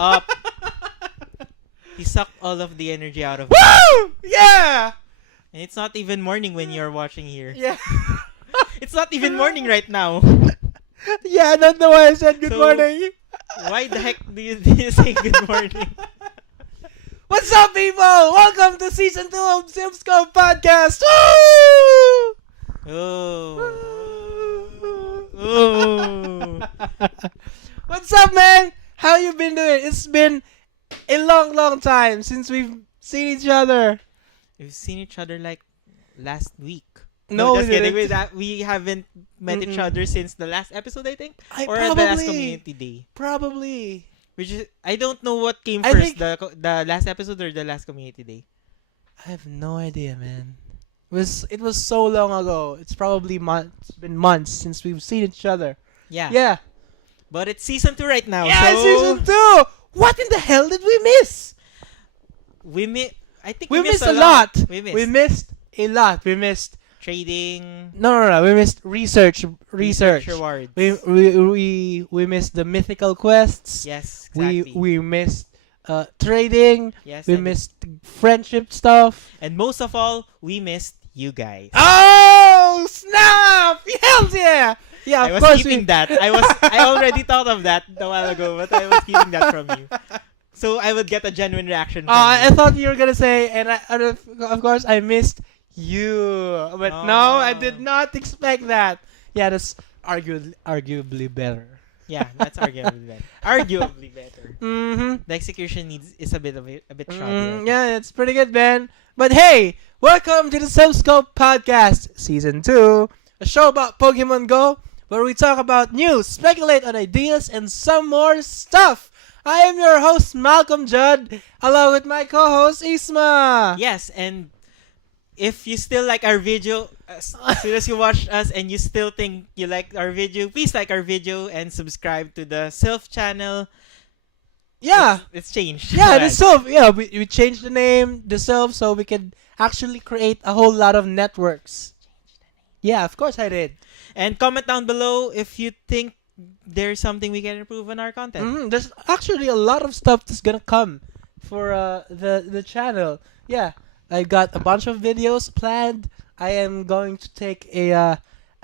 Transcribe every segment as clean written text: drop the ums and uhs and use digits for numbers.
up. He sucked all of the energy out of me. Woo! Yeah! And it's not even morning when you're watching here. Yeah. It's not even morning right now. Yeah, that's why I said good So, morning. Why the heck do you say good morning? What's up, people? Welcome to season 2 of Silph's Podcast. Woo! Oh. Oh. What's up, man? How you been doing? It's been a long time since we've seen each other. We've seen each other like last week. No, just we kidding. didn't. We haven't met each other since the last episode, I think. Or probably, the last community day. Probably. Which is, I don't know what came I first, think- the last episode or the last community day. I have no idea, man. It was so long ago. It's probably been months since we've seen each other. Yeah. Yeah. But it's season 2 right now. Yeah, so season 2. What in the hell did we miss? I think We we missed a lot. We missed We missed a lot. We missed trading no. We missed research. rewards. We missed the mythical quests. Yes, exactly. We missed trading. Yes, We and, missed friendship stuff. and most of all, we missed you guys. Oh snap! Hells yeah! Yeah, I of was course keeping that. I already thought of that a while ago, but I was keeping that from you. So I would get a genuine reaction from I you. thought you were gonna say, and of course I missed you, but no, I did not expect that. Yeah, that's arguably better. Yeah, that's arguably better. Arguably better. Mm-hmm. The execution is a bit shoddy. Yeah, it's pretty good, man. But hey, welcome to the Silph's Podcast, Season 2, a show about Pokemon Go, where we talk about news, speculate on ideas, and some more stuff. I am your host, Malcolm Judd, along with my co-host, Isma. Yes, and if you still like our video, as soon as you watch us and you still think you like our video, please like our video and subscribe to the Silph channel. Yeah. It's changed. Yeah, the Alright. Silph. Yeah, we changed the name, the Silph, so we could actually create a whole lot of networks. Yeah, of course I did. And comment down below if you think there's something we can improve on our content. There's actually a lot of stuff that's gonna come for the channel. Yeah, I got a bunch of videos planned. I am going to take a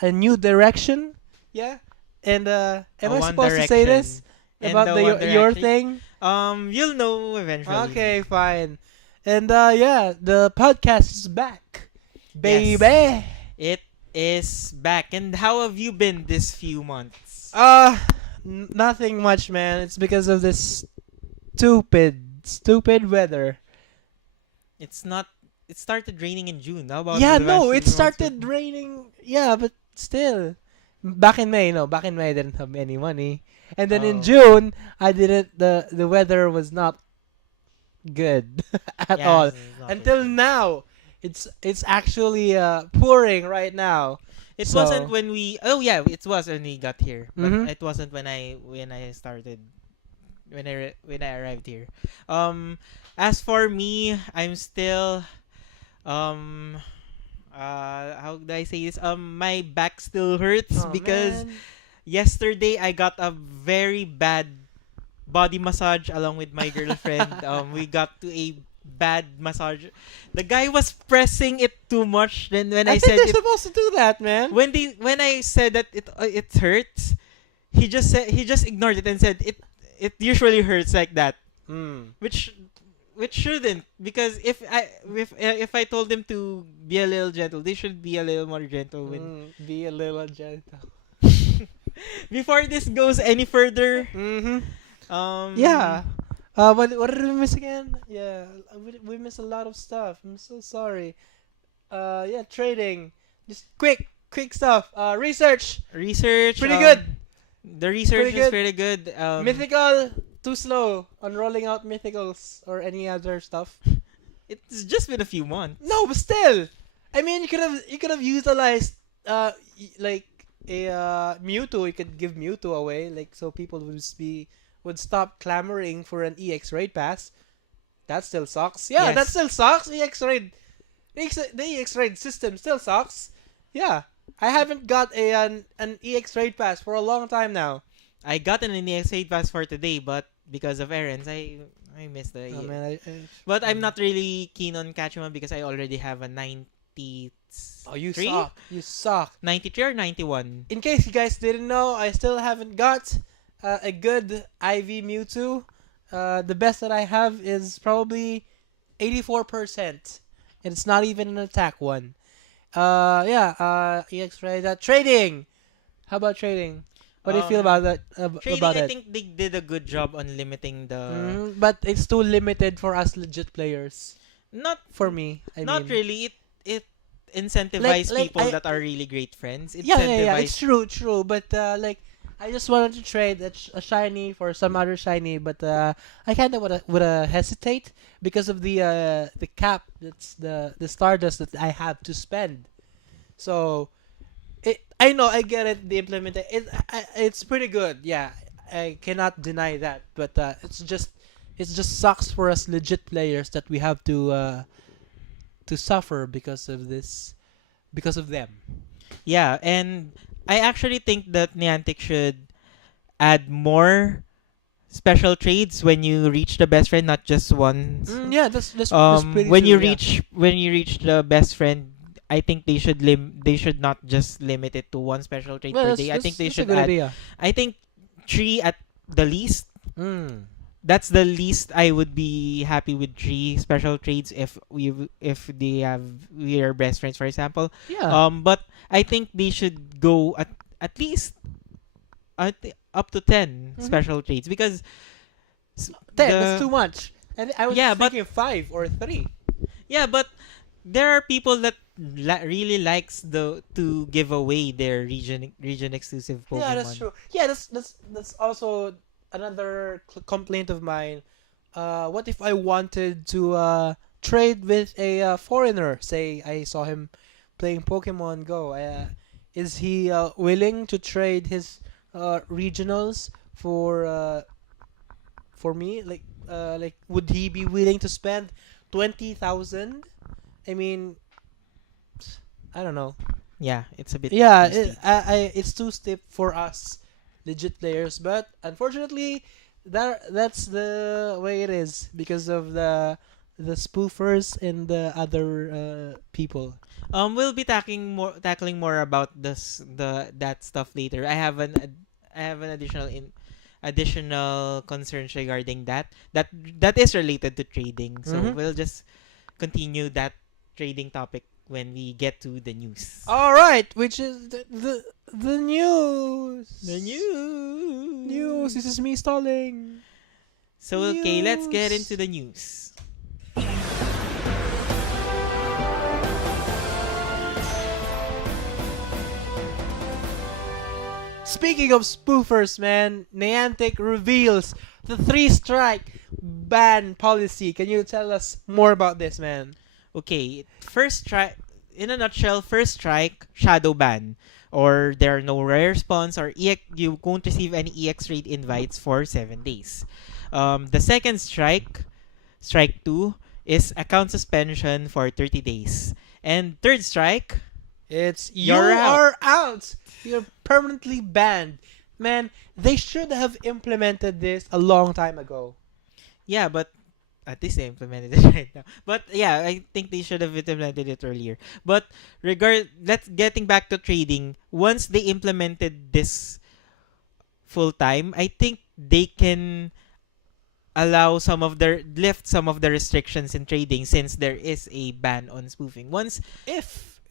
new direction. Yeah, and am I One supposed to say Direction. this And about the One your Direction? thing? You'll know eventually. Okay, fine. And yeah, the podcast is back, baby. Yes. It is back. And how have you been this few months? Nothing much, man. It's because of this stupid weather. It's not. It started raining in June. How about Yeah, the no, rest it of the started months? raining. Yeah, but still. Back in May, I didn't have any money. And then in Oh. June, I didn't. The weather was not good at Yeah, all. it's not Until good. now, it's actually pouring right now. It So- wasn't when we. Oh yeah, it was when we got here, but Mhm. it wasn't when I started. When I arrived here. As for me, I'm still. How do I say this? My back still hurts Oh, because man. yesterday I got a very bad body massage along with my girlfriend. We got to a bad massage. The guy was pressing it too much. Then when I, think said they're it, supposed to do that, man. when I said that it hurts, he just ignored it and said it usually hurts like that, which shouldn't, because if I told him to be a little gentle, they should be a little more gentle when Be a little gentle. before this goes any further. Yeah. What did we miss again? Yeah, we missed a lot of stuff. I'm so sorry. Yeah, trading. Just quick stuff. Research. Pretty good. The research Pretty is good. pretty good. Mythical. Too slow on rolling out mythicals or any other stuff. It's just been a few months. No, but still. I mean, you could have utilized like a Mewtwo. You could give Mewtwo away, like, so people would stop clamoring for an EX raid pass. That still sucks. Yeah, Yes. that still sucks. The EX raid system still sucks. Yeah, I haven't got an EX raid pass for a long time now. I got an NEX 8 pass for today, but because of errands, I miss the Oh man, but I'm not really keen on catching one because I already have a 93, oh, you suck. You suck. 93 or 91. In case you guys didn't know, I still haven't got a good IV Mewtwo. The best that I have is probably 84%. And it's not even an attack one. EX trading. How about trading? What do you feel about that? Trading, About I it? think they did a good job on limiting the. But it's too limited for us legit players. Not For me, I not mean. really. It incentivizes Like people I, that are really great friends. yeah. It's true. But like, I just wanted to trade a shiny for some other shiny, but I kind of would hesitate because of the cap. That's the stardust that I have to spend. So I know, I get it. The implementation, it's pretty good. Yeah, I cannot deny that. But it just sucks for us legit players that we have to suffer because of this, because of them. Yeah, and I actually think that Niantic should add more special trades when you reach the best friend, not just once. Yeah, that's pretty When true. you Yeah. reach the best friend, I think they should not just limit it to one special trade Well, per that's, day. I think they that's a should good add. idea. I think 3 at the least. Mm. That's the least I would be happy with 3 special trades if we are best friends, for example. Yeah. But I think they should go at least up to 10 Mhm. special trades because 10, that's too much. And I was Yeah, but- thinking 5 or 3. yeah, but there are people that really likes to give away their region exclusive Pokemon. Yeah, that's true. Yeah, that's also another complaint of mine. What if I wanted to trade with a foreigner? Say I saw him playing Pokemon Go. Is he willing to trade his regionals for me? Like would he be willing to spend 20,000? I mean, I don't know. Yeah, it's a bit. Yeah, too steep. it's too steep for us legit players, but unfortunately, that's the way it is because of the spoofers and the other people. We'll be tackling more about that stuff later. I have an additional concerns regarding that is related to trading. So Mhm. we'll just continue that trading topic when we get to the news. All right, which is the news. The news. News. This is me stalling. So okay, let's get News. into the news. Speaking of spoofers, man, Niantic reveals the 3-strike ban policy. Can you tell us more about this, man? Okay, first strike. In a nutshell, first strike, shadow ban, or there are no rare spawns, or you won't receive any EX raid invites for 7 days. The second strike, strike 2, is account suspension for 30 days. And third strike, It's You're you out. are out. You're permanently banned. Man, they should have implemented this a long time ago. yeah, but at least they implemented it right now. But yeah, I think they should have implemented it earlier. But let's getting back to trading. Once they implemented this full time, I think they can lift some of the restrictions in trading since there is a ban on spoofing. Once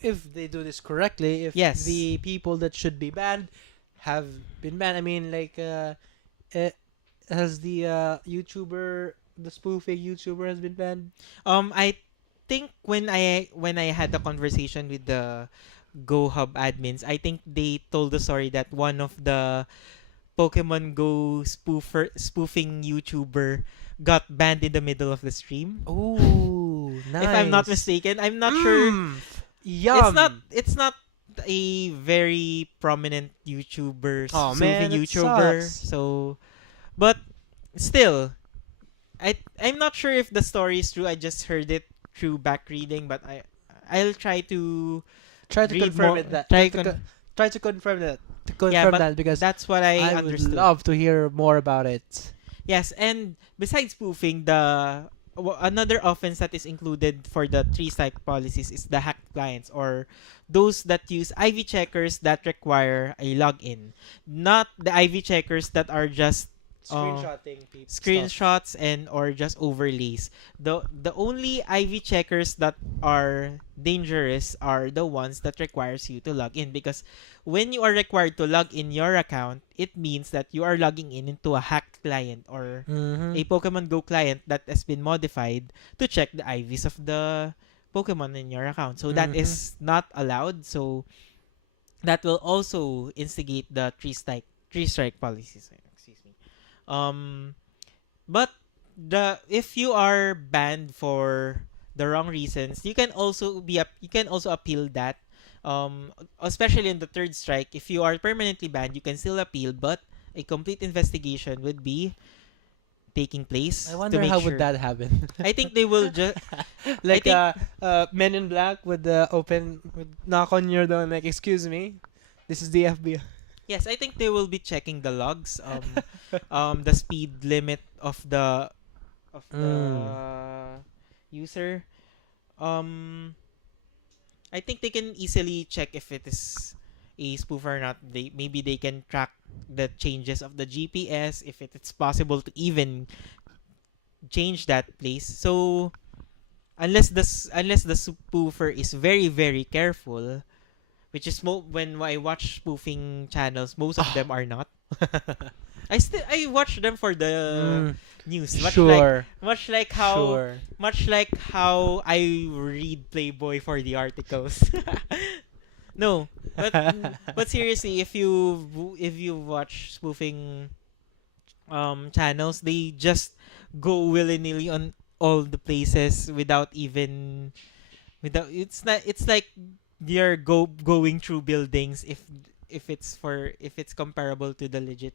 If they do this correctly, if Yes. the people that should be banned have been banned. I mean, like, has the spoofing YouTuber has been banned? I think when I had the conversation with the Go Hub admins, I think they told the story that one of the Pokemon Go spoofing YouTuber got banned in the middle of the stream. Oh, nice. If I'm not mistaken, I'm not sure. Yum. It's not a very prominent YouTuber, Oh, spoofing man, that YouTuber. sucks. So, but still, I'm not sure if the story is true. I just heard it through back reading, but I'll try to Try to read confirm more- it. That try to con- co- try to confirm that. To confirm Yeah, but that because that's what I I would understood. love to hear more about it. Yes, and besides spoofing, another offense that is included for the three strike policies is the hacked clients, or those that use IV checkers that require a login, not the IV checkers that are just uh, Screenshotting stuff. screenshots and or just overlays. The only IV checkers that are dangerous are the ones that requires you to log in, because when you are required to log in your account, it means that you are logging in into a hacked client or Mm-hmm. a Pokemon Go client that has been modified to check the IVs of the Pokemon in your account. So that Mm-hmm. is not allowed. So that will also instigate the three strike policies. Excuse me. Um but the if you are banned for the wrong reasons, you can also appeal that. Especially in the third strike, if you are permanently banned, you can still appeal, but a complete investigation would be taking I place to wonder make how would sure. that happen. I think they will just. I Like think Men in Black with the open with knock on your door and like, excuse me, this is the FBI. yes, I think they will be checking the logs, the speed limit of Mm. the user. Um, I think they can easily check if it is a spoof or not. Maybe they can track the changes of the GPS if it's possible to even change that place. So unless the spoofer is very very careful, which is when I watch spoofing channels, most of them Oh. are not. I watch them for the Mm. news, Sure. much like how Sure. much like how I read Playboy for the articles. No, but seriously, if you watch spoofing channels, they just go willy nilly on all the places without it's like you're going through buildings if it's comparable to the legit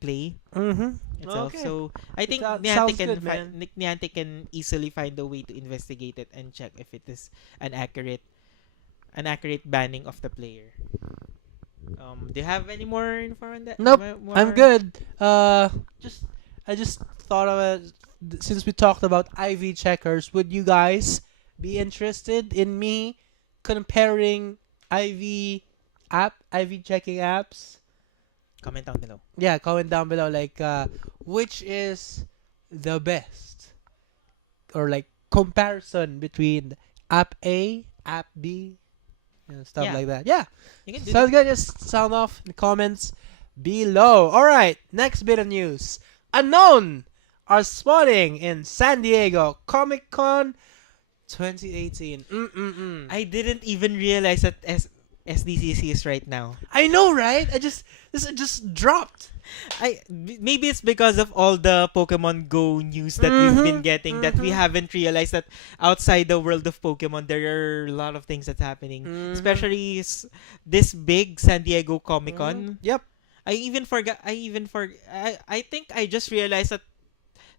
play Mm-hmm. itself. Okay. So I think Sounds good, man. Niantic can easily find a way to investigate it and check if it is an accurate banning of the player. Do you have any more info on that? Nope. I'm More? good. Just I just thought of it since we talked about IV checkers. Would you guys be interested in me comparing IV IV checking apps? Comment down below. Yeah, comment down below like which is the best or like comparison between app A, app B, and stuff Yeah, like that. Yeah. you can do Sounds that. good. Just sound off in the comments below. All right, next bit of news. Unknown are spawning in San Diego Comic Con 2018. I didn't even realize that SDCC is right now. I know, right? This just dropped. Maybe it's because of all the Pokemon Go news that we've been getting that we haven't realized that outside the world of Pokemon there are a lot of things that's happening. Especially this big San Diego Comic Con. Yep. I think I just realized that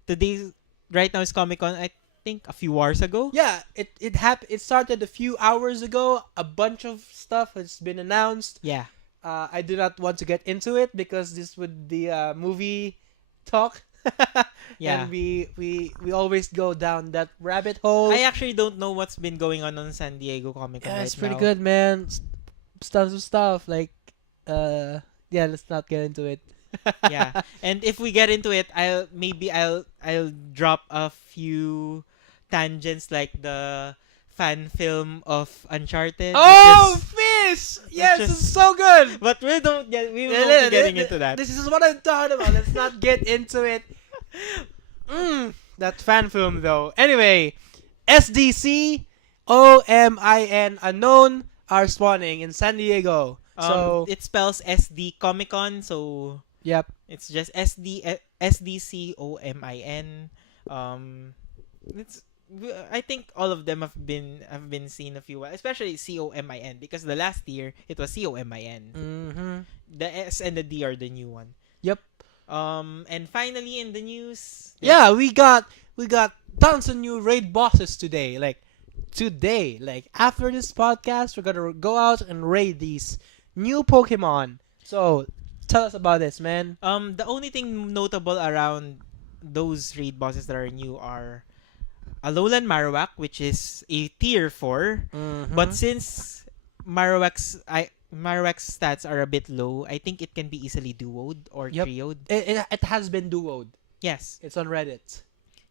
today right now is Comic Con. I think a few hours ago. Yeah, it happened. It started a few hours ago. A bunch of stuff has been announced. Yeah. I do not want to get into it because this would be a movie talk. Yeah. And we always go down that rabbit hole. I actually don't know what's been going on San Diego Comic Con Yeah, right it's pretty now. good, man. Tons of stuff like yeah, let's not get into it. Yeah. And if we get into it, I'll drop a few tangents like the fan film of Uncharted, Oh, fish! Yes, which it's is so good. but we won't be getting into that. This is what I'm talking about. Let's not get into it. That fan film though. Anyway, SDC, OMIN unknown are spawning in San Diego. So It spells SD Comic Con, so yep. it's just SDCOMIN. It's I think all of them have been seen a few while, especially COMIN because the last year it was COMIN. Mm-hmm. The S and the D are the new one. Yep. And finally in the news, Yeah, we got tons of new raid bosses today. Like today, like after this podcast, we're gonna go out and raid these new Pokemon. So tell us about this, man. the only thing notable around those raid bosses that are new are Alolan Marowak, which is a tier 4. But Mm-hmm. since Marowak's stats are a bit low, I think it can be easily duoed or Yep. trioed. It has been duoed. Yes. It's on Reddit.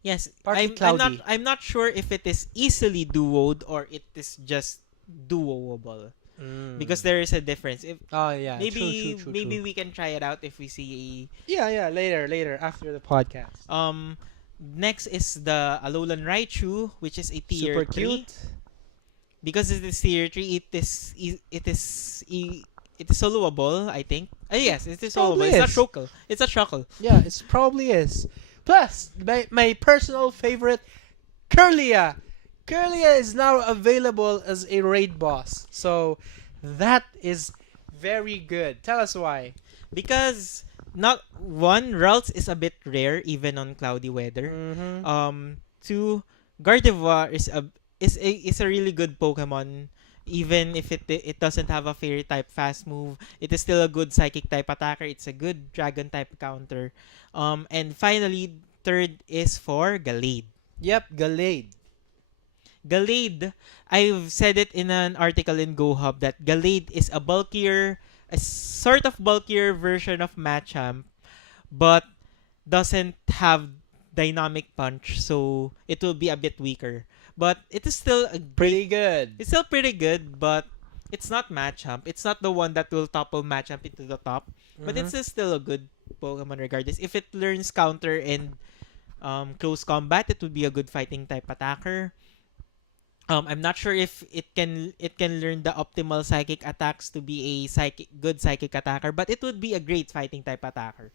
Yes. Partly I'm not cloudy. I'm not sure if it is easily duoed or it is just duoable because Mm. there is a difference. If Oh yeah, true, true, maybe true, maybe true. we can try it out if we see Yeah, yeah. Later, after the podcast. next is the Alolan Raichu, which is a tier Super 3. cute. Because it is tier 3, it is soloable, I think. Yes, it is soloable. Probably It's not is. Shokal. It's a Shuckle. Yeah, it's probably is. Plus, my personal favorite, Curlia. Curlia is now available as a raid boss. So that is very good. Tell us why. Because not one, Ralts is a bit rare even on cloudy weather. Mm-hmm. Two, Gardevoir is a really good Pokemon. Even if it doesn't have a fairy type fast move, it is still a good psychic type attacker. It's a good dragon type counter. And finally, third is for Gallade. Yep, Gallade. Gallade, I've said it in an article in GoHub that Gallade is a sort of bulkier version of Machamp, but doesn't have dynamic punch, so it will be a bit weaker. But it is still a great. Pretty good. It's still pretty good, but it's not Machamp. It's not the one that will topple Machamp into the top, but Mm-hmm. it's still a good Pokemon regardless. If it learns counter and close combat, it would be a good fighting type attacker. I'm not sure if it can learn the optimal psychic attacks to be a good psychic attacker, but it would be a great fighting type attacker.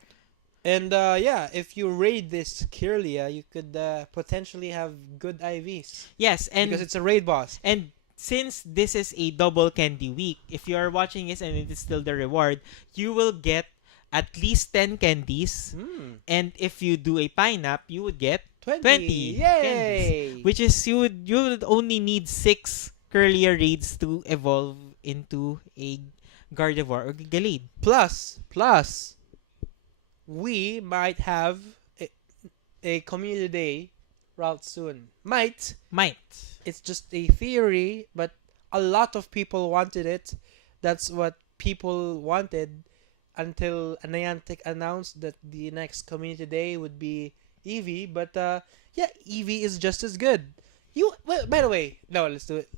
And yeah, if you raid this Kirlia, you could potentially have good IVs Yes, because it's a raid boss. and since this is a double candy week, if you are watching this and it is still the reward, you will get at least 10 candies. Hmm. And if you do a pineapple, you would get 20 20. candies. Yay! Which is you would only need 6 Curlier raids to evolve into a Gardevoir or Gallade. Plus, we might have a community day route soon. Might. Might. It's just a theory, but a lot of people wanted it. That's what people wanted until Niantic announced that the next community day would be Eevee. But yeah, Eevee is just as good. Well, by the way, no, let's do it.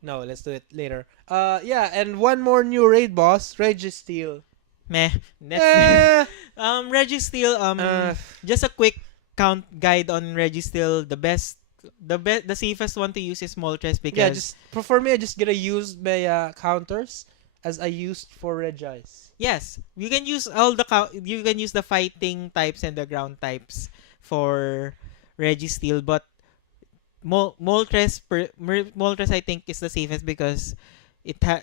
No, let's do it later. Yeah, and one more new raid boss, Registeel. Meh. That's Eh, Registeel, uh, just a quick count guide on Registeel. The safest one to use is Moltres yeah, because for me, I just gonna use my counters as I used for Regice. yes, you can use the fighting types and the ground types for Registeel, but Moltres I think is the safest because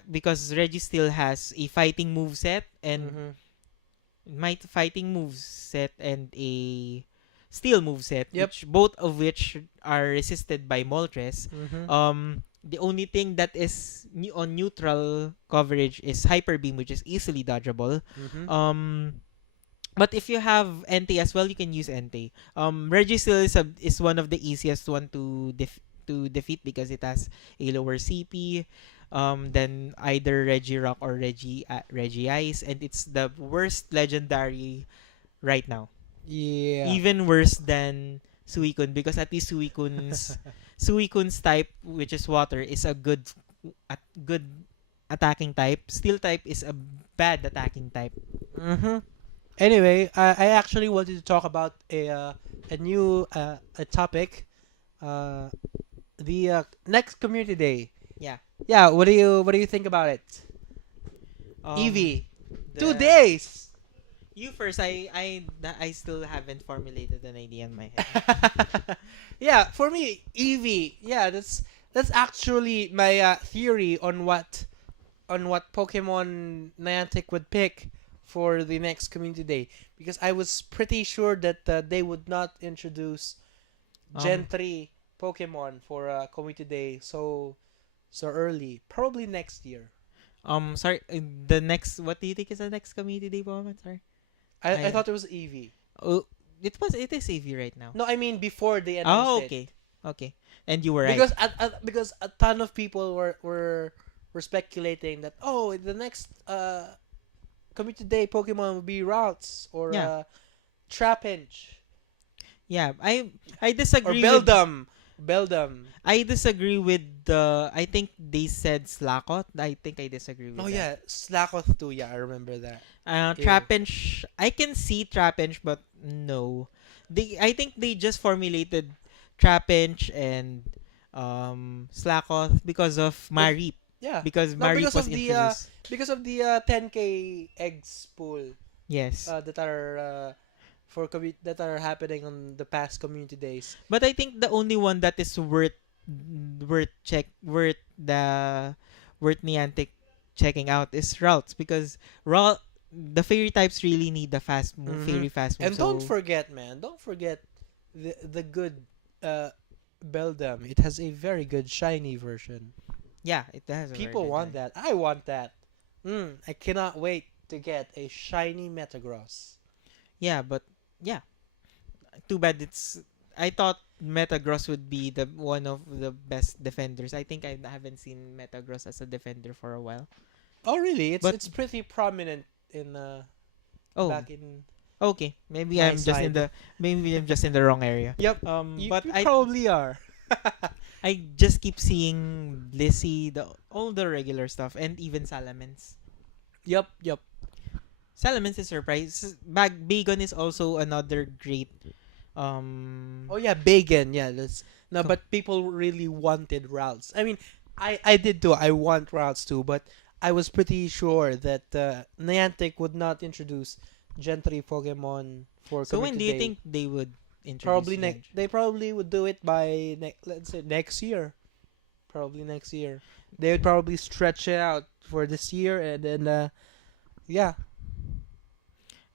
because Registeel has a fighting move set and Mm-hmm. might fighting moves set and a steel move set, Yep. which both of which are resisted by Moltres. Mm-hmm. The only thing that is on neutral coverage is Hyper Beam, which is easily dodgeable. Mm-hmm. But if you have NT as well, you can use NT. Registeel is one of the easiest one to defeat because it has a lower CP than either Regirock or Regice, and it's the worst legendary right now. Yeah. Even worse than Suicune because at least Suicune's type, which is water, is a good attacking type. Steel type is a bad attacking type. Mm-hmm. Anyway, I actually wanted to talk about a new a topic, uh, the next community day. Yeah. Yeah. What do you think about it? Um, Eevee, the- 2 days. You first. I still haven't formulated an idea in my head. Yeah, for me, Eevee. Yeah, that's actually my theory on what Pokemon Niantic would pick for the next community day because I was pretty sure that they would not introduce Gen Um, 3 Pokemon for community day so early. Probably next year. sorry. The next. What do you think is the next community day, Pokemon? Sorry. I I- thought it was Eevee. Oh, It is AV right now. No, I mean before they announced Oh, it. okay. Okay. And you were right. Because a ton of people were speculating that the next Community Day Pokemon will be Routes or Yeah. Trapinch Yeah. I or disagree with Beldum. Beldum. I disagree with the I think they said Slackoth. I think I disagree with Oh that. yeah, Slackoth too. Yeah, I remember that. Ew. Trapinch, I can see Trapinch, but no. I think they just formulated Trapinch and Slackoth because of But Marip. yeah, Because no, Marip was introduced. because of the 10K eggs pool Yes. that are that are happening on the past community days. But I think the only one that is worth Niantic checking out is Routes because the fairy types really need the fast move, Mm-hmm. fairy fast move. And don't forget, man, don't forget the good Beldum. It has a very good shiny version. yeah, it has a very People good want one. that. I want that. I cannot wait to get a shiny Metagross. Yeah, but yeah, too bad it's. I thought Metagross would be the one of the best defenders. I think I haven't seen Metagross as a defender for a while. Oh, really? But It's pretty prominent in oh, back in okay, maybe my I'm just in side. the wrong area. Yep. But You I probably are. I just keep seeing Lissy, all the regular stuff, and even Salamence. Yep. Salamence is surprise. Bagon is also another great. Oh yeah, Bacon. Yeah, that's no, Co- but people really wanted routes. I mean, I did too. I want routes too, but I was pretty sure that Niantic would not introduce Gentry Pokemon for So when Community do you Day. think they would introduce Probably Gen- next. They probably would do it by let's say next year. Probably next year. They would probably stretch it out for this year, and then yeah.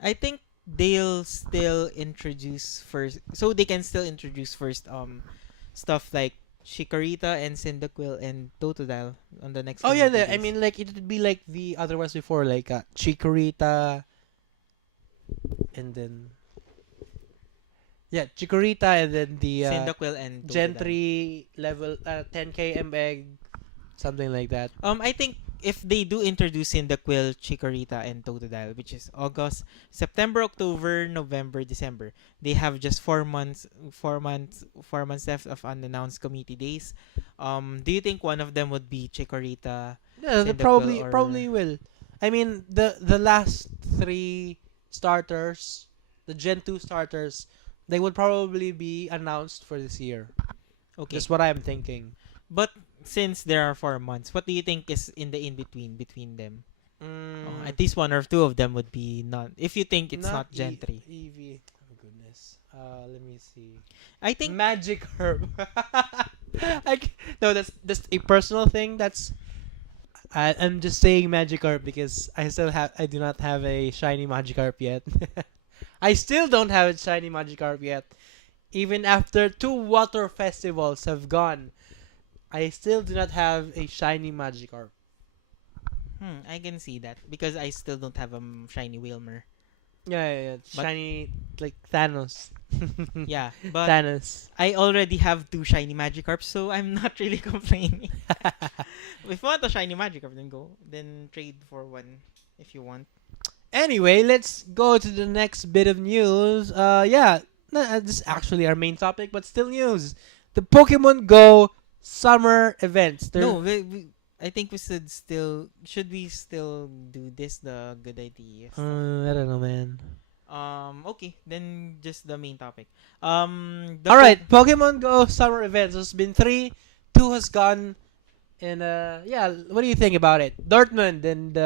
I think they'll still introduce first, so they can still introduce first stuff like Chikorita and Cyndaquil and Totodile on the next. Oh yeah, community I days. mean like it would be like the other ones before, like Chikorita, and then Chikorita, and then the Cyndaquil and Totodile. Gentry level 10K egg, something like that. I think if they do introduce Cyndaquil, Chikorita, and Totodile, which is August, September, October, November, December, they have just 4 months, 4 months left of unannounced community days. Do you think one of them would be Chikorita? Yeah, they Cyndaquil or- probably will. I mean the last three starters, the Gen 2 starters, they would probably be announced for this year. Okay, That's what I'm thinking. but since there are 4 months, what do you think is in the in between them? Mm, At least one or two of them would be not. If you think it's not Gentry, Eevee. Oh goodness. Let me see. I think Magic Herb. No, that's a personal thing. I'm just saying Magikarp because I do not have a shiny Magikarp yet. I still don't have a shiny Magikarp yet. Even after 2 water festivals have gone, I still do not have a shiny Magikarp. I can see that because I still don't have a shiny Wilmer. Yeah. But- Shiny like Thanos. Yeah, but Thanos. I already have 2 shiny Magikarps, so I'm not really complaining. If you want a shiny Magikarp, then trade for one if you want. Anyway, let's go to the next bit of news. This is actually our main topic, but still news. The Pokemon Go summer events. No, I think should we still do this the good idea? I don't know, man. Okay, then just the main topic. All right, Pokemon Go summer events. There's been 3. 2 has gone. And what do you think about it? Dortmund and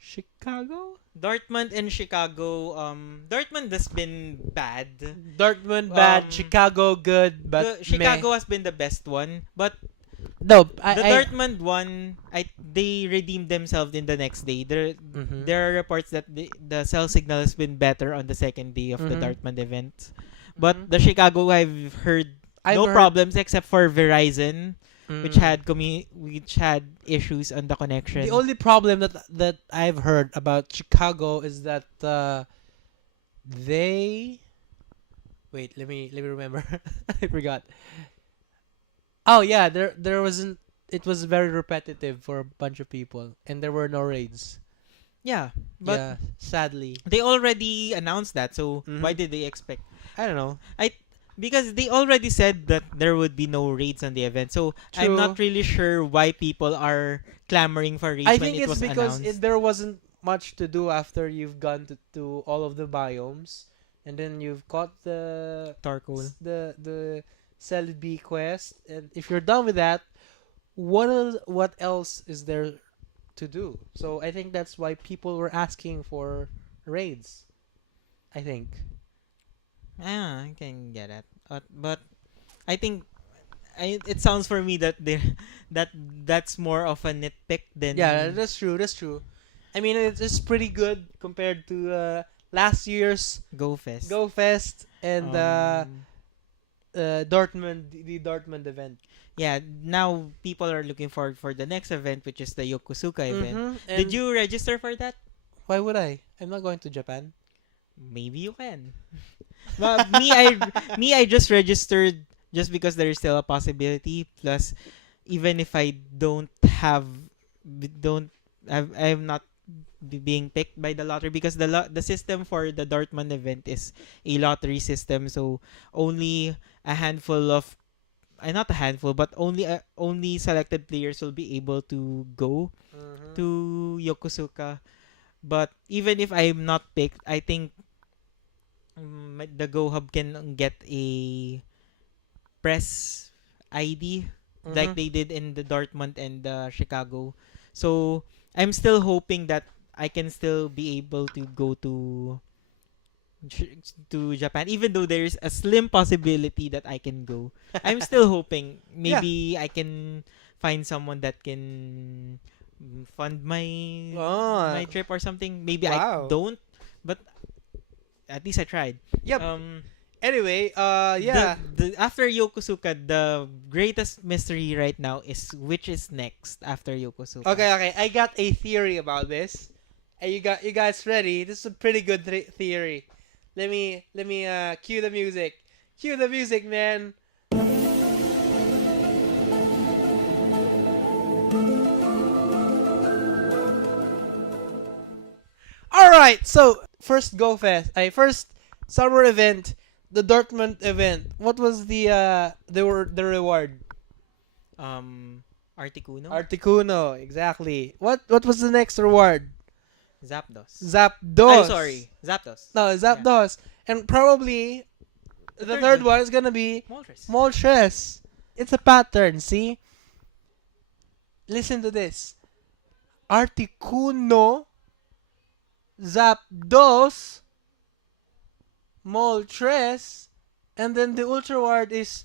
Chicago. Dortmund and Chicago. Dortmund has been bad. Dortmund bad, Chicago good, but Chicago has been the best one, but no, the Dortmund one, they redeemed themselves in the next day. There are reports that the cell signal has been better on the second day of the Dortmund event, but the Chicago I've heard no problems except for Verizon, which had issues on the connection. The only problem that I've heard about Chicago is that they Wait, let me remember. I forgot. Oh yeah, there wasn't. It was very repetitive for a bunch of people, and there were no raids. Yeah, but Yeah, sadly. they already announced that, so why Mm-hmm. did they expect? I don't know. I Because they already said that there would be no raids on the event, so I'm True. not really sure why people are clamoring for raids I when think it it's was because announced. there wasn't much to do after you've gone to all of the biomes, and then you've caught Tarkol. the Celebi quest, and if you're done with that, what else is there to do? So I think that's why people were asking for raids. I think. Ah, I can get it. But I think it sounds for me that they that that's more of a nitpick Yeah, than that's true. That's true. I mean, it's pretty good compared to last year's Go Fest. Go Fest and Um, Dortmund, the Dortmund event. yeah, now people are looking forward for the next event, which is the Yokosuka event. Mm-hmm. Did And you register for that? why would I? I'm not going to Japan. Maybe you can. But me, I just registered just because there is still a possibility. Plus, even if I don't I'm not being picked by the lottery because the system for the Dortmund event is a lottery system. So only a handful of not a handful, but only selected players will be able to go Mm-hmm. to Yokosuka. But even if I'm not picked, I think the Go Hub can get a press ID Mm-hmm. like they did in the Dortmund and the Chicago. So I'm still hoping that I can still be able to go to Japan, even though there is a slim possibility that I can go. I'm still hoping Yeah. maybe I can find someone that can fund Oh, my trip or something. Maybe I wow. don't, but at least I tried. Yep. Um, Anyway, the yeah. after Yokosuka, the greatest mystery right now is which is next after Yokosuka. Okay, okay. I got a theory about this. And you guys ready? This is a pretty good theory. Let me cue the music. Cue the music, man. All right. So first Go Fest. First summer event, the Dortmund event. What was the reward? Articuno, Articuno, exactly. What was the next reward? Zapdos. I'm Zapdos. sorry, Zapdos. No, Yeah. Zapdos. And probably the third one is gonna be Moltres. Moltres. It's a pattern, see? Listen to this. Articuno, Zapdos, Moltres, and then the ultra word is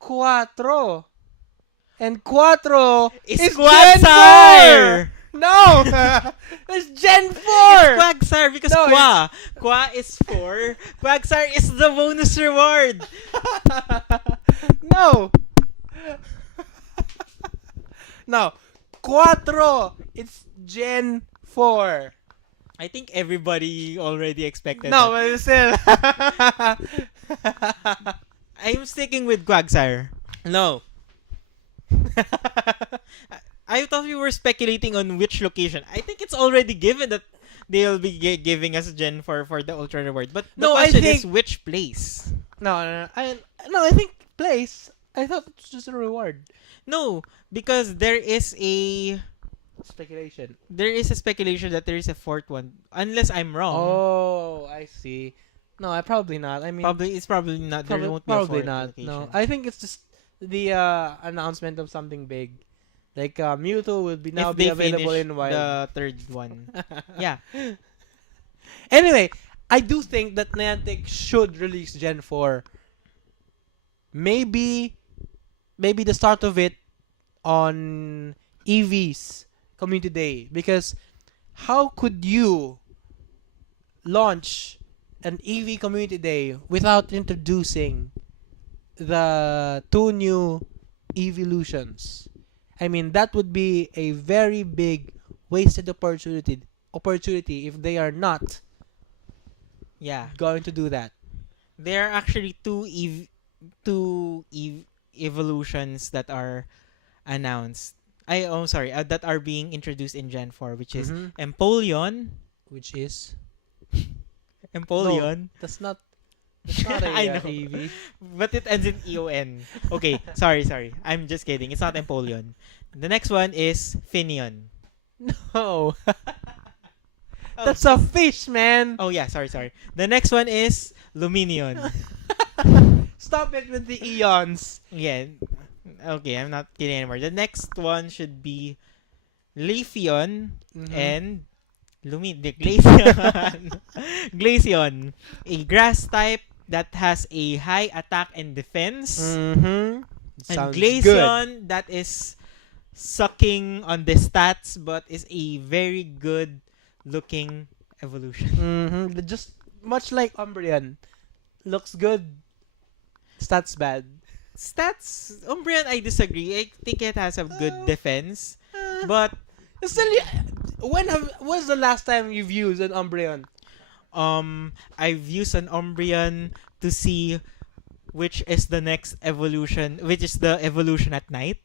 Quattro. And Quattro It's is Gen 4! Quagsire! No! It's Gen 4! It's Quagsire because No, Qua is 4. Quagsire is the bonus reward. No! No. Quattro! It's Gen 4. I think everybody already expected No, that. but still. I'm sticking with Quagsire. No. I thought we were speculating on which location. I think it's already given that they'll be giving us Gen 4 for the Ultra Reward. But the No, I question is think- which place? No. I think place. I thought it was just a reward. No, because Speculation. there is a speculation that there is a fourth one. Unless I'm wrong. Oh, I see. No, I probably not. I mean, It's probably not. There probably, won't be a probably fourth not. location. No, I think it's just the announcement of something big. Like Mewtwo will be now if be they available finish in Wild. the third one. Yeah. Anyway, I do think that Niantic should release Gen 4. Maybe the start of it on EV's Community Day, because how could you launch an EV Community Day without introducing the two new evolutions? I mean, that would be a very big wasted opportunity if they are not Yeah. going to do that. there are actually evolutions that are announced. Sorry, that are being introduced in Gen 4, which is Mm-hmm. Empoleon. Which is no, Empoleon. that's not. That's not a I know. EV. But it ends in EON. Okay, sorry. I'm just kidding. It's not Empoleon. The next one is Finion. No, Oh, that's a fish, man. oh yeah, sorry. The next one is Luminion. Stop it with the eons. Yeah. Okay, I'm not kidding anymore. The next one should be Leafeon Mm-hmm. and the Glaceon. Glaceon, a grass type that has a high attack and defense. Mm-hmm. And Sounds good. Glaceon, that is sucking on the stats, but is a very good looking evolution. Mm-hmm. Just much like Umbreon, looks good. Stats bad. Stats, Umbreon, I disagree. I think it has a good defense, but Still, when's the last time you've used an Umbreon? I've used an Umbreon to see which is the next evolution, which is the evolution at night.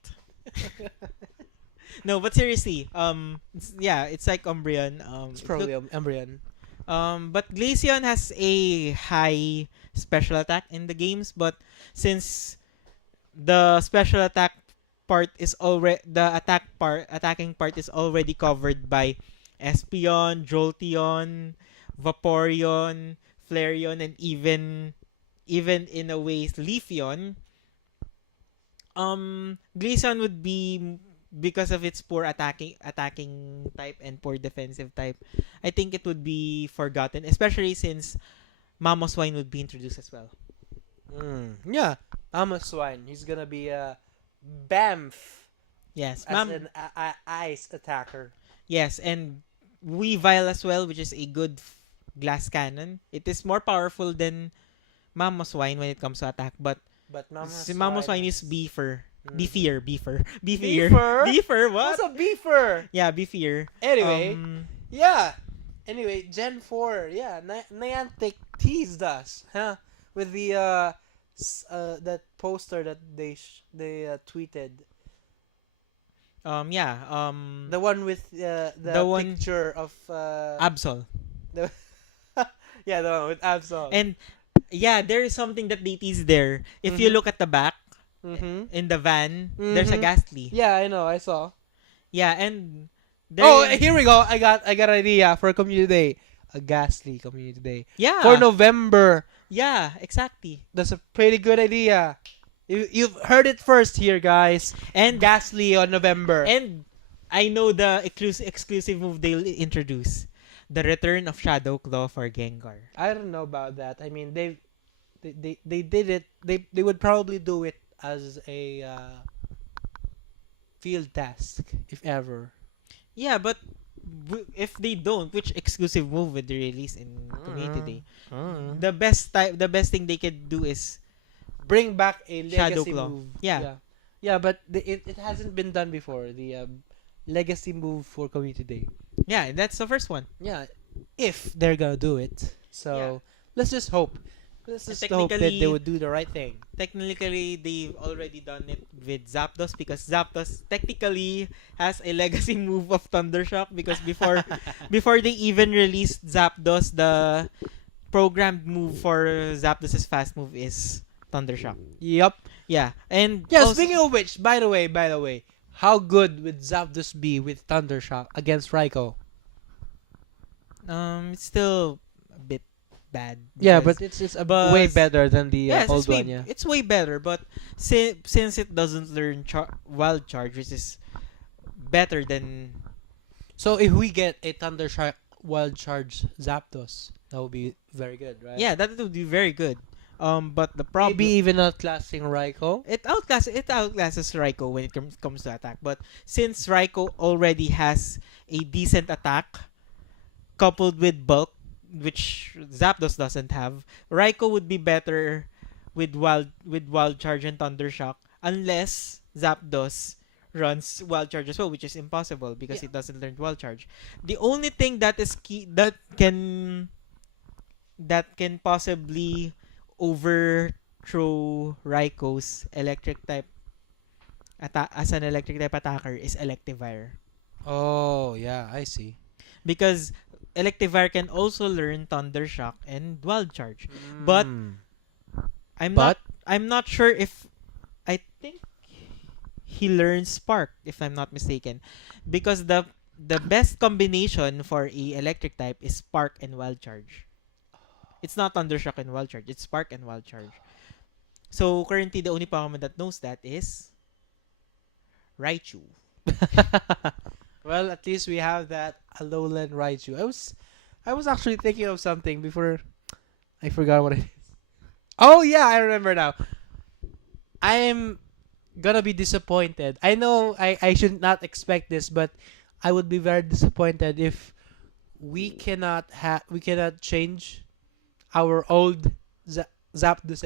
No, but seriously, it's like Umbreon. It's probably Umbreon. But Glaceon has a high special attack in the games, but since the special attack part is already attacking part is already covered by Espeon, Jolteon, Vaporeon, Flareon, and even in a way Leafeon. Glaceon would be, because of its poor attacking type and poor defensive type, I think it would be forgotten, especially since Mamoswine would be introduced as well. Yeah, Swine. He's gonna be a Bamf Yes, as an ice attacker. yes, and Weavile as well, which is a good glass cannon. It is more powerful than Mamoswine when it comes to attack, but But si Mamoswine is beefer. Mm. Beefier. Beefer? Beefer, what? What's a beefer? Yeah, beefier. Anyway, Um, yeah. Anyway, Gen 4, yeah, Niantic teased us, huh? With the that poster that they tweeted, yeah. the one with The one- picture of Absol. the yeah, the one with Absol. And yeah, there is something that they tease there. If you Mhm. look at the back Mm-hmm. in the van, there's a Mhm. Ghastly. Yeah, I know, I saw. Yeah, and there, Oh, here we go. I got an idea for a community day. A Ghastly community day yeah, for November. yeah, exactly. That's a pretty good idea. You've heard it first here, guys. And Ghastly on November. and I know the exclusive move they'll introduce, the return of Shadow Claw for Gengar. I don't know about that. I mean, they did it. They would probably do it as a field task, if ever. Yeah, but if they don't, which exclusive move would they release in Community Day? The best thing they could do is Bring back a Shadow legacy Claw. move. Yeah. Yeah, but it hasn't been done before. The legacy move for Community Day. yeah, that's the first one. Yeah, if they're gonna do it. So let's just hope. Let's just hope that they Technically- would do the right thing. Technically, they've already done it with Zapdos because Zapdos technically has a legacy move of Thundershock because before they even released Zapdos, the programmed move for Zapdos' fast move is Thundershock. Yep. Yeah, and Yeah. also- Speaking of which, by the way, how good would Zapdos be with Thundershock against Raikou? it's still a bit bad. Yeah, because- but it's but- way better than the yes, old it's way, one. Yeah. it's way better, but since it doesn't learn Wild Charge, which is better than So if we get a Thundershock Wild Charge Zapdos, that would be very good, right? yeah, that would be very good. But the problem Maybe even outclassing Raikou. it outclasses Raikou when it comes to attack. But since Raikou already has a decent attack, coupled with bulk, which Zapdos doesn't have, Raikou would be better with Wild Charge and Thundershock, unless Zapdos runs Wild Charge as well, which is impossible because Yeah. it doesn't learn Wild Charge. The only thing that is key that can possibly overthrow Raiko's electric type as an electric type attacker is Electivire. Oh, yeah, I see. Because Electivire can also learn Thunder Shock and Wild Charge. But Mm. I'm not But I'm not sure if I think he learns Spark, if I'm not mistaken. Because the best combination for a electric type is Spark and Wild Charge. It's not Thunder Shock and Wild Charge, it's Spark and Wild Charge. So currently the only Pokemon that knows that is Raichu. well, at least we have that Alolan Raichu. I was actually thinking of something before I forgot what it is. Oh yeah, I remember now. I am gonna be disappointed. I know I should not expect this, but I would be very disappointed if we cannot change our old Zapdos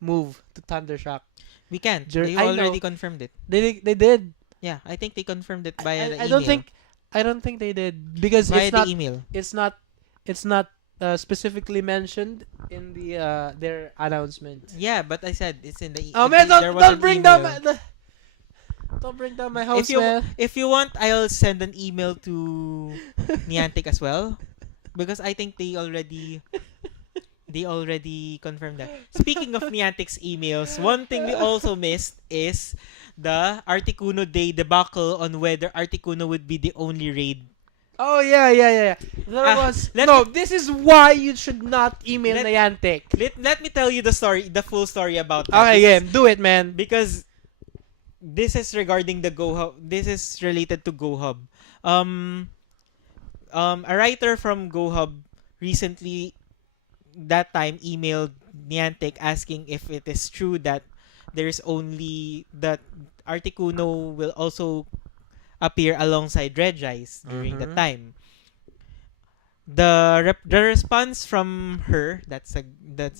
move to Thunder Shock. We can't. Jer- They I already know. confirmed it. They did. Yeah, I think they confirmed it I, via I, the I email. don't think they did because Via the email. it's not specifically mentioned in the their announcement. Yeah, but I said it's in the Oh man, there was don't an bring down email. don't bring down my house, If you man. if you want, I'll send an email to Niantic as well, because I think they already confirmed that. Speaking of Niantic's emails, one thing we also missed is the Articuno Day debacle on whether Articuno would be the only raid. Oh yeah. There Ah, was let no. This is why you should not email Let- Niantic. Let me tell you the full story about that. Okay, yeah, do it, man. Because this is regarding the Go Hub. This is related to Go Hub. Um, a writer from Go Hub recently that time emailed Niantic asking if it is true that there's only that Articuno will also appear alongside Regis during the Mhm. time. The response from her, that's a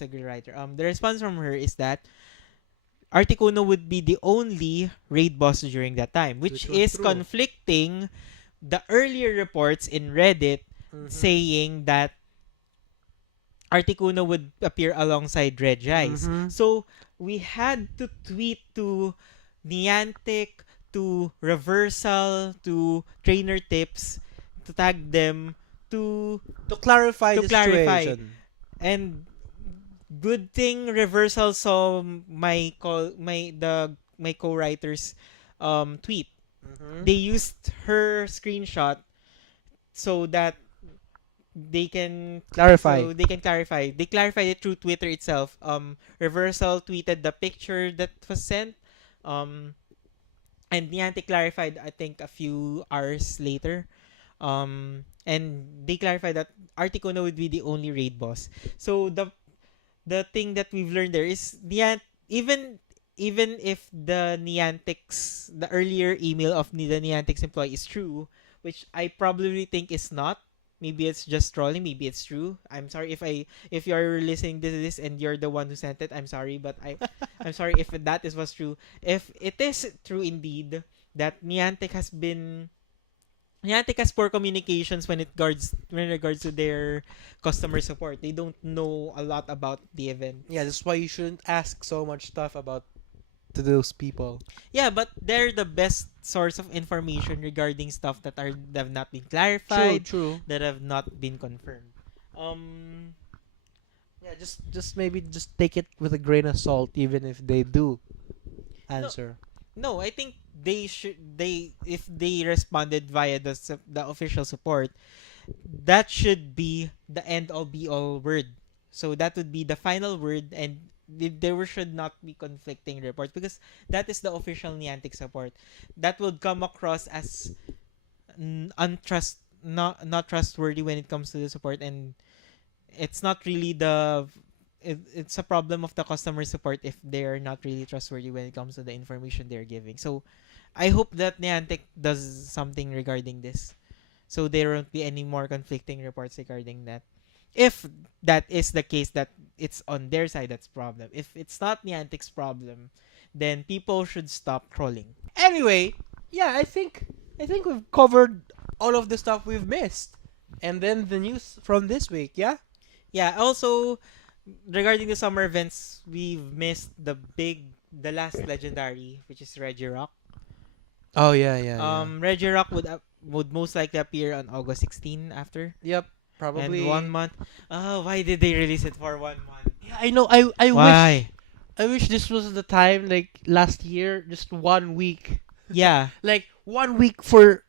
good writer. The response from her is that Articuno would be the only raid boss during that time, which Which was is true. conflicting the earlier reports in Reddit Mhm. saying that Articuno would appear alongside Regis. Mhm. So we had to tweet to Niantic, to Reversal, to Trainer Tips, to tag them, to To clarify To the clarify. situation. and good thing Reversal saw my co-writer's tweet. Mhm. They used her screenshot so that they can Clarify. so they can clarify. They clarified it through Twitter itself. Reversal tweeted the picture that was sent. Um, and Niantic clarified, I think, a few hours later. And they clarified that Articuno would be the only raid boss. So the thing that we've learned there is even if the earlier email of the Niantic's employee is true, which I probably think is not. Maybe it's just trolling. Maybe it's true. I'm sorry if you're listening to this and you're the one who sent it. I'm sorry, but I'm sorry if that was true. If it is true indeed that Niantic has poor communications when regards to their customer support. They don't know a lot about the event. Yeah, that's why you shouldn't ask so much stuff about to those people. Yeah, but they're the best source of information regarding stuff that have not been True, clarified, true. that have not been confirmed. Um, Yeah, just maybe just take it with a grain of salt, even if they do answer. no, I think they if they responded via the official support, that should be the end all be all word. So that would be the final word, and there should not be conflicting reports because that is the official Niantic support. That would come across as not trustworthy when it comes to the support, and it's not really it's a problem of the customer support if they're not really trustworthy when it comes to the information they're giving. So I hope that Niantic does something regarding this, so there won't be any more conflicting reports regarding that. If that is the case, that it's on their side that's problem. If it's not Niantic's problem, then people should stop trolling. Anyway, yeah, I think we've covered all of the stuff we've missed, and then the news from this week. Yeah. Yeah. Also, regarding the summer events, we've missed the last legendary, which is Regirock. Oh yeah, yeah, yeah. Regirock would most likely appear on August 16 after. Yep, And probably. 1 month. Oh, why did they release it for 1 month? Yeah, I know. Why? I wish this was the time like last year, just 1 week. Yeah. Like 1 week for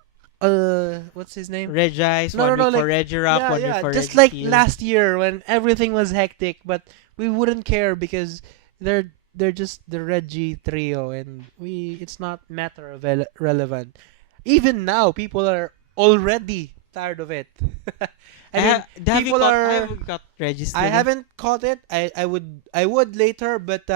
what's his name? Regis, No, no, one no, week for like Regirock, yeah, 1 week yeah, for just like Registeel. last year when everything was hectic, but we wouldn't care because they're just the Reggie trio and we it's not matter of relevant. Even now, people are already tired of it. I mean, Have you people caught? I are. haven't got Registeel. I haven't caught it. I would later, but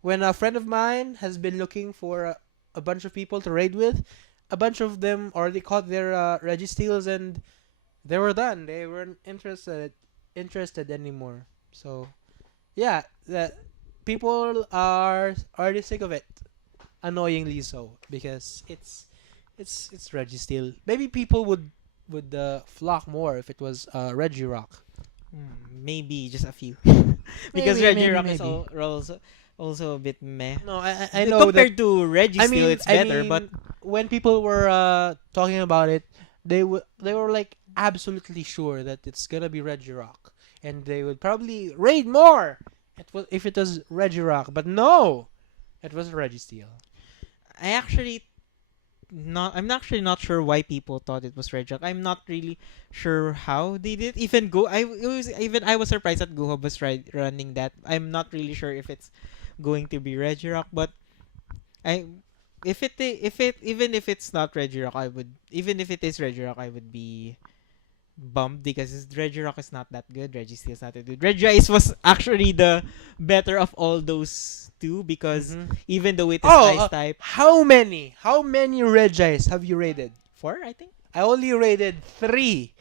when a friend of mine has been looking for a bunch of people to raid with, a bunch of them already caught their Registeals and they were done. They weren't interested anymore. So yeah, the people are already sick of it. Annoyingly so because it's Registeel. Maybe people would flock more if it was Regirock. Maybe just a few. Because Maybe, maybe, Regirock is maybe. also a bit meh. No, I know that. Compared to Registeel, it's better, but when people were talking about it, they were like absolutely sure that it's gonna be Regirock, and they would probably raid more. It was if it was Regirock, but no, it was Registeel. I actually I'm actually not sure why people thought it was Regirock. I'm not really sure how they did. Even I was surprised that Go Hub was running that. I'm not really sure if it's going to be Regirock, but I if it even if it's not Regirock, even if it is Regirock, I would be bummed because Regirock is not that good. Registeel is not that good. Regice was actually the better of all those two because Mhm. even though it is Oh, ice type, how many Regis have you raided? 4 I think. I only raided 3.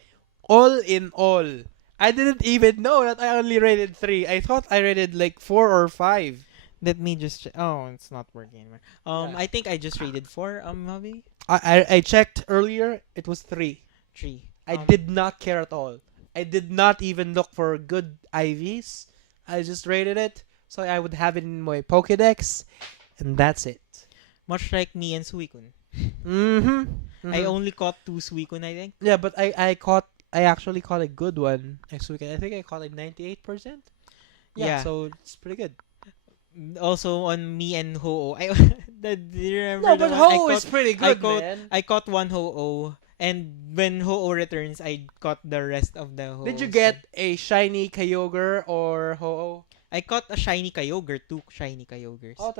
All in all. I didn't even know that I only raided 3. I thought I raided like 4 or 5. Let me just oh, it's not working anymore. Yeah. I think I just rated 4. Maybe I checked earlier. It was 3. 3. I did not care at all. I did not even look for good IVs. I just rated it so I would have it in my Pokédex, and that's it. Much like me and Suicune. Mm-hmm. I only caught 2 Suicune, I think. Yeah, but I actually caught a good one next week. I think I caught like 98%. Yeah. So it's pretty good. Also on me and Ho-Oh. Do you remember No, the but one I Ho is caught? pretty I good, caught man. I caught one Ho-Oh, and when Ho-Oh returns, I caught the rest of the Ho-Oh. Did you get a shiny Kyogre or Ho-Oh? I caught a shiny Kyogre, 2 shiny Kyogres. Oh,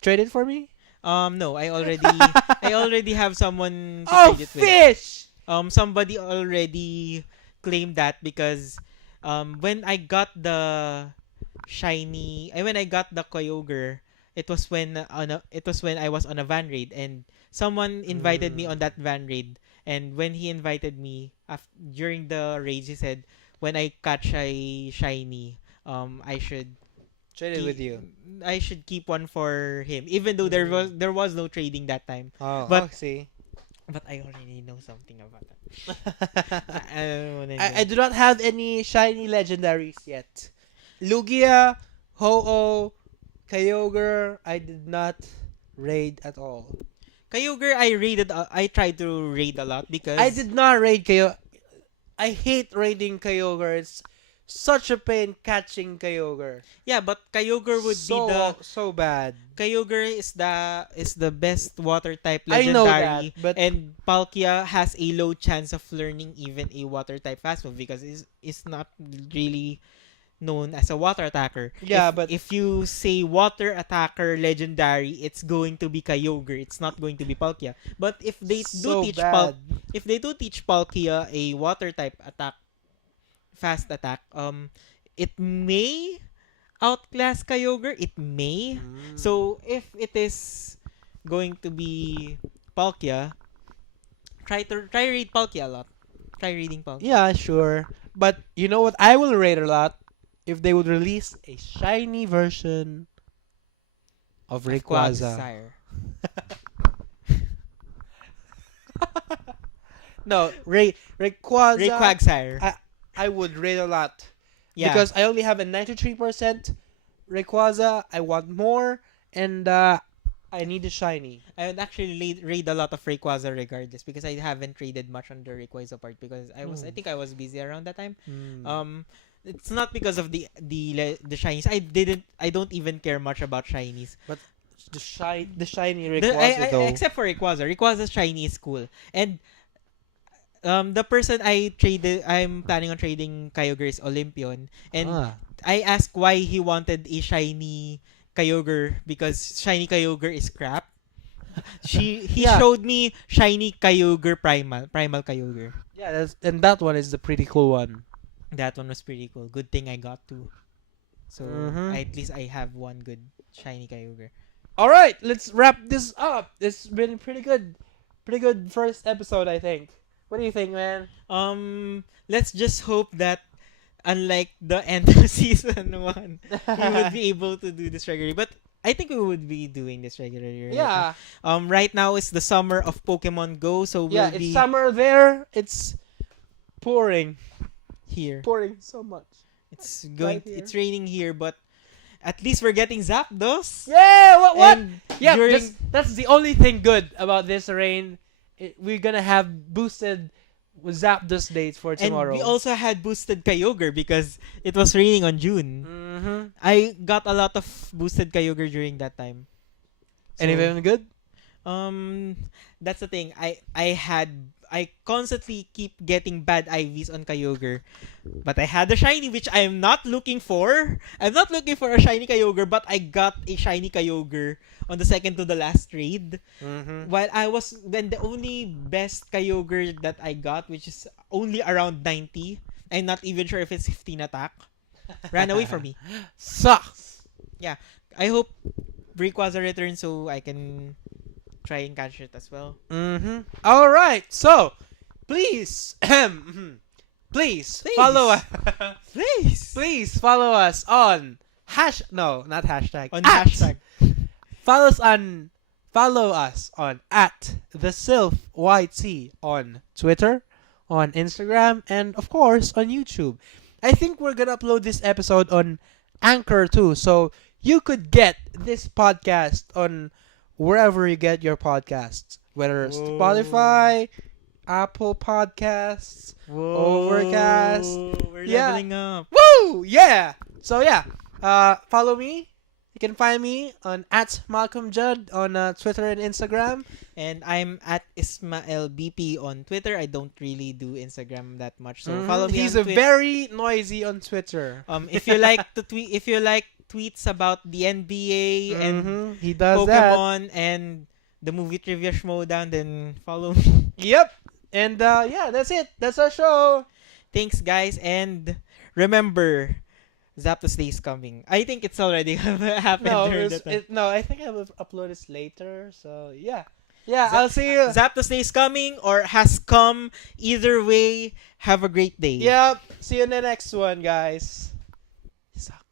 trade it for me? No, I already have someone to Oh, trade it with. fish! Somebody already claimed that because when I got the when I got the Kyogre, it was when I was on a van raid and someone invited me on that van raid, and when he invited me during the raid, he said when I catch a shiny, I should Trade it with you. I should keep one for him, even though there was no trading that time. Oh, But see. but I already know something about that. I I, don't wanna I do not have any shiny legendaries yet. Lugia, Ho-Oh, Kyogre, I did not raid at all. Kyogre, I tried to raid a lot because I did not raid Kyogre. I hate raiding Kyogre. It's such a pain catching Kyogre. yeah, but Kyogre would be So bad. Kyogre is the best water type I know legendary, that, but and Palkia has a low chance of learning even a water type fast move because it's not really known as a water attacker. Yeah, if, but if you say water attacker legendary, it's going to be Kyogre. It's not going to be Palkia. But if they so do teach bad. if they do teach Palkia a water type fast attack, it may outclass Kyogre. It may. So if it is going to be Palkia, try read Palkia a lot. Try reading Palkia. Yeah, sure. But you know what? I will rate a lot if they would release a shiny version of Rayquaza. Sire. No, Rayquaza. Rayquagsire. I would rate a lot. Yeah. Because I only have a 93% Rayquaza. I want more, and I need a shiny. I would actually raid a lot of Rayquaza regardless because I haven't traded much on the Rayquaza part because I think I was busy around that time. It's not because of the shinies. I don't even care much about shinies. But the shiny The, Rayquaza though. except for Rayquaza. Rayquaza's shiny is cool. And the person I'm planning on trading Kyogre is Olympion. And I asked why he wanted a shiny Kyogre because shiny Kyogre is crap. He Yeah. showed me shiny Kyogre primal Kyogre. Yeah, and that one is the pretty cool one. That one was pretty cool. Good thing I got two. So Mhm. at least I have one good shiny Kyogre. All right, let's wrap this up. It's been pretty good first episode, I think. What do you think, man? Let's just hope that unlike the end of season 1, he would be able to do this regularly. But I think we would be doing this regularly. Right? Yeah. Right now is the summer of Pokemon Go, so Yeah, we'll it's be summer there. It's pouring here. so much. It's going. Right here. It's raining here, but at least we're getting Zapdos. Yeah, what? And Yeah, during that's the only thing good about this rain. We're gonna have boosted Zapdos dates for tomorrow. and we also had boosted Kyogre because it was raining on June. Mm-hmm. I got a lot of boosted Kyogre during that time. Anything good? That's the thing. I constantly keep getting bad IVs on Kyogre. But I had a shiny which I am not looking for. I'm not looking for a shiny Kyogre, but I got a shiny Kyogre on the second to the last trade. Mm-hmm. While I was then the only best Kyogre that I got, which is only around 90. I'm not even sure if it's 15 attack. Ran away from me. Sucks. I hope Rayquaza returns so I can try and catch it as well. Mm-hmm. All right. So, please, please follow us. Please follow us on not hashtag On at- hashtag. Follow us on at the Silph YT on Twitter, on Instagram, and of course on YouTube. I think we're gonna upload this episode on Anchor too, so you could get this podcast on wherever you get your podcasts, whether it's Whoa. Spotify, Apple Podcasts, Overcast. We're Yeah. leveling up. Woo! Yeah! So yeah, follow me. You can find me on at Malcolm Judd on Twitter and Instagram. And I'm at Ismael BP on Twitter. I don't really do Instagram that much, so Mhm. follow me He's on a Twitter. very noisy on Twitter. If you like to tweet, if you like tweets about the NBA and Mhm. He does that. Pokemon and the movie trivia Schmodown, then follow me. Yep. And yeah, that's it. That's our show. Thanks, guys, and remember, Zapdos Day is coming. I think it's already happened No, during that time. I think I will upload this later. So yeah, yeah. I'll see you. Zapdos Day is coming or has come. Either way, have a great day. Yep. See you in the next one, guys. Suck.